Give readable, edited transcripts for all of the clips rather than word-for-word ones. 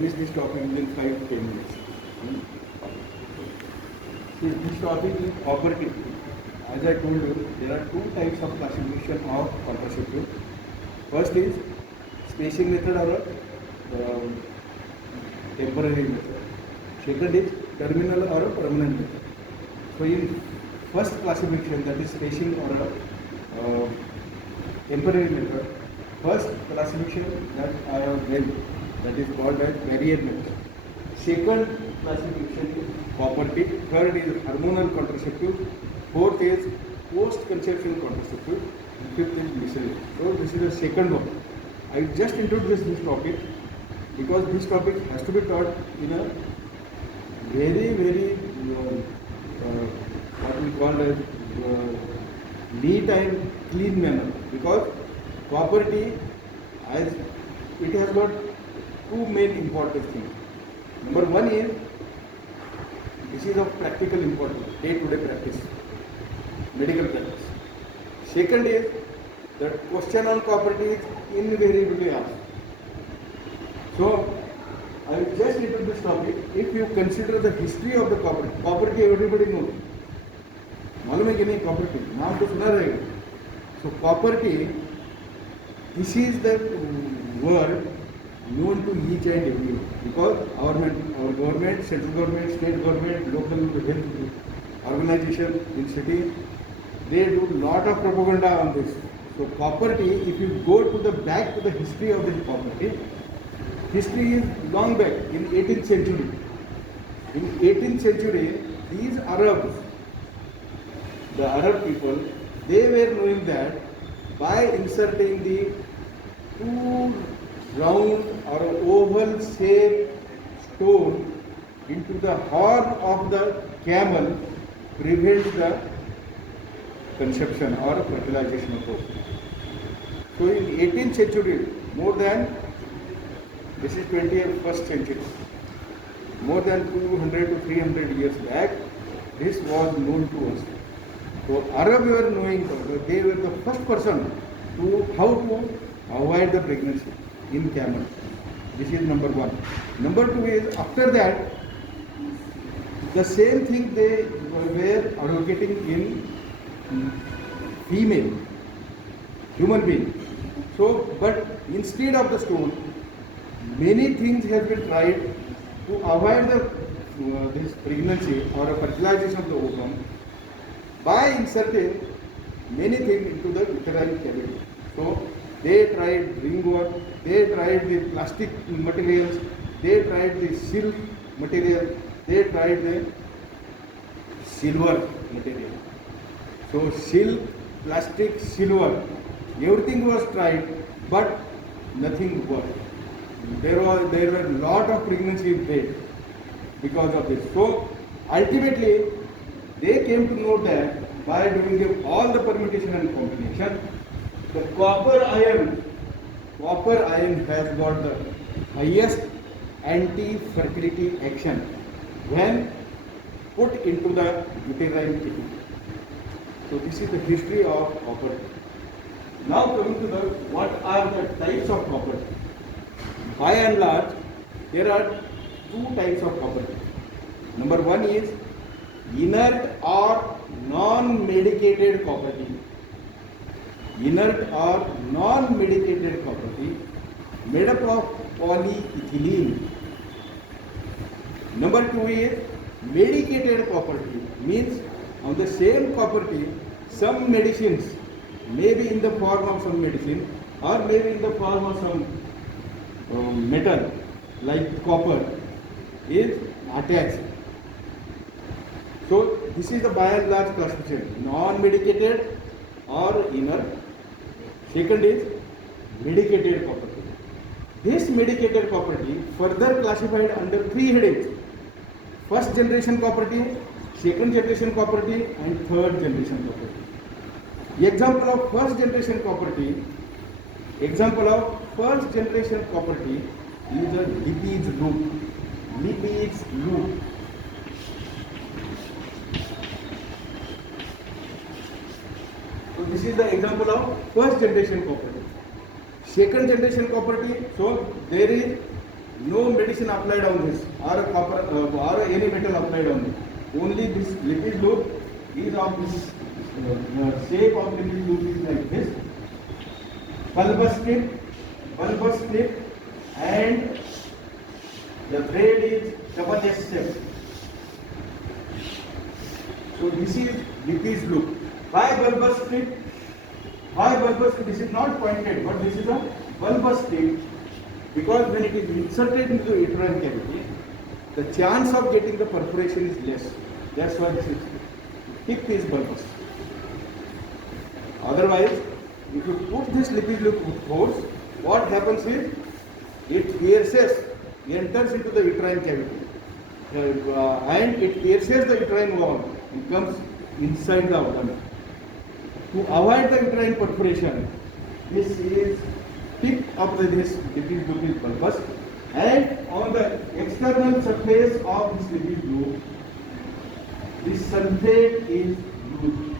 finish this topic within 5 to 10 minutes. See, this topic is property. As I told you, there are two types of classification of contraceptive. First is spacing method or temporary method. Second is terminal or a permanent method. So in first classification, that is spacing or a temporary method, first classification that I have read, that is called as barrier method. Second classification is property. Third is hormonal contraceptive. Fourth is post-conception contraceptive. And fifth is miscellaneous. So this is the second one. I just introduced this topic because this topic has to be taught in a very what we call as neat and clean manner, because property, as it has got two main important things. Number one is, this is of practical importance, day-to-day practice, medical practice. Second is, the question on property is invariably asked. So, I will just introduce this topic. If you consider the history of the property everybody knows. मालूम है कि नहीं property, नाम तो सुना रहेगा. So property, this is the word known to each and everyone, because our government, central government, state government, local health organization in city, they do lot of propaganda on this. So property, if you go to the back to the history of this property, history is long back in 18th century. In 18th century, these Arabs, the Arab people, they were knowing that by inserting the two round or oval shaped stone into the horn of the camel prevents the conception or fertilization of hope. So in 18th century, more than, this is 21st century, more than 200 to 300 years back, this was known to us. So Arab were knowing, they were the first person to how to avoid the pregnancy in camel. This is number one. Number two is, after that, the same thing they were advocating in female, human being. So, but instead of the stone, many things have been tried to avoid this pregnancy or a fertilization of the ovum by inserting many things into the uterine cavity. So they tried ringworm, they tried the plastic materials, they tried the silk material, they tried the silver material. So silk, plastic, silver, everything was tried, but nothing worked. There were a lot of pregnancy rate because of this. So ultimately, they came to know that by doing all the permutation and combination, the copper iron has got the highest anti-fertility action when put into the uterine tissue. So this is the history of copper. Now coming to what are the types of copper. By and large, there are two types of property. Number one is inert or non-medicated property. Inert or non-medicated property made up of polyethylene. Number two is medicated property, means on the same property, some medicines, maybe in the form of some medicine or maybe in the form of some metal like copper is attached. So this is the by and large classification, non-medicated or inert. Second is medicated property. This medicated property further classified under three headings: first generation property, second generation property and third generation property. The example of first generation property is a Lipiz's loop. Lipiz's loop. So this is the example of first generation property. Second generation property, so there is no medicine applied on this or a copper or any metal applied on it. Only this lipid loop is of this shape of lipid loop is like this. Bulbous tip, and the braid is double S shape. So this is lipid loop. Why bulbous tip? Why bulbous tip? This is not pointed, but this is a bulbous tip. Because when it is inserted into the uterine cavity, the chance of getting the perforation is less. That's why this tip is bulbous. Otherwise, if you put this lipid loop with force, what happens is it pierces, enters into the uterine cavity, and it pierces the uterine wall and comes inside the abdomen. To avoid the uterine perforation, this is tip of this lipid loop is bulbous, and on the external surface of this lipid loop, this sulfate is used.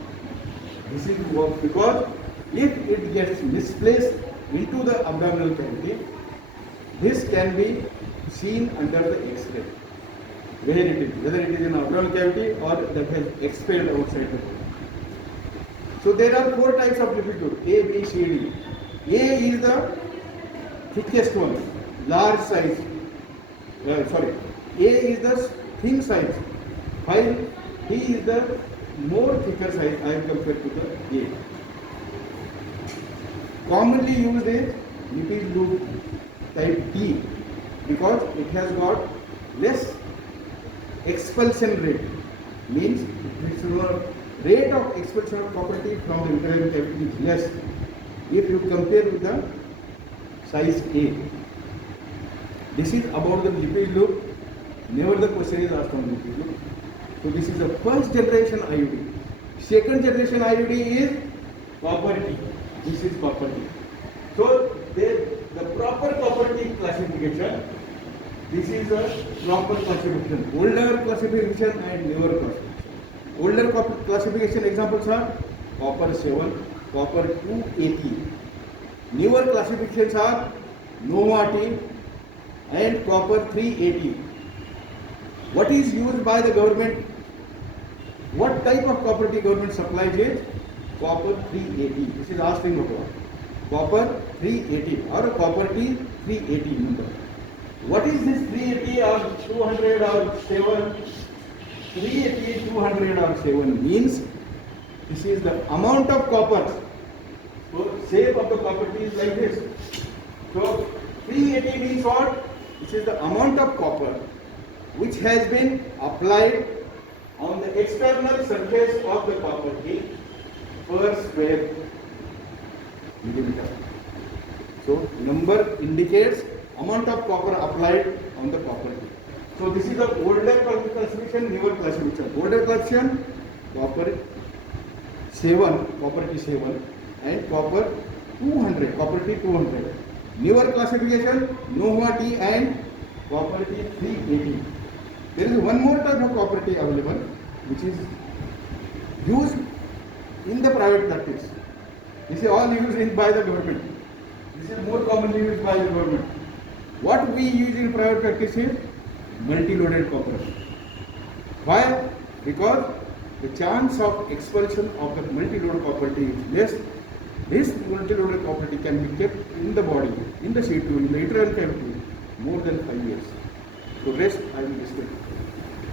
This is because if it gets misplaced into the abdominal cavity, this can be seen under the X-ray, where it is, whether it is in abdominal cavity or that has expelled outside the body. So there are 4 types of lipid loop: A, B, C, D. A is the thickest one, large size. A is the thin size, while B is the more thicker size as compared to the A. Commonly used is lipid loop type D because it has got less expulsion rate. Means the rate of expulsion of copper T from the uterine cavity is less if you compare with the size A. This is about the lipid loop. Never the question is asked on lipid loop. So this is the first generation IUD. Second generation IUD is copper T. This is copper T. So the proper copper T classification. This is a proper classification. Older classification and newer classification. Older classification examples are copper 7, copper 280. Newer classifications are Nova T and copper 380. What is used by the government? What type of copper T government supplies is copper 380. This is asked in Bhagwan. Copper 380 or copper T 380 number. What is this 380 or 200 or 7? 380, 200 or 7 means this is the amount of copper. So shape of the copper T is like this. So 380 means what? This is the amount of copper which has been applied on the external surface of the copper T per square millimeter. So number indicates amount of copper applied on the copper T. So this is the older classification, newer classification. Older classification, copper 7, copper T 7 and copper 200, copper T 200. Newer classification, Nova T and copper T 380. There is one more type of copper T available which is used in the private practice. This is all used by the government. This is more commonly used by the government. What we use in private practice is multi-loaded copper. Why? Because the chance of expulsion of the multi-loaded copper T is less. This multi-loaded copper T can be kept in the body, in the C2, in the uterine cavity more than 5 years. So rest I will discuss.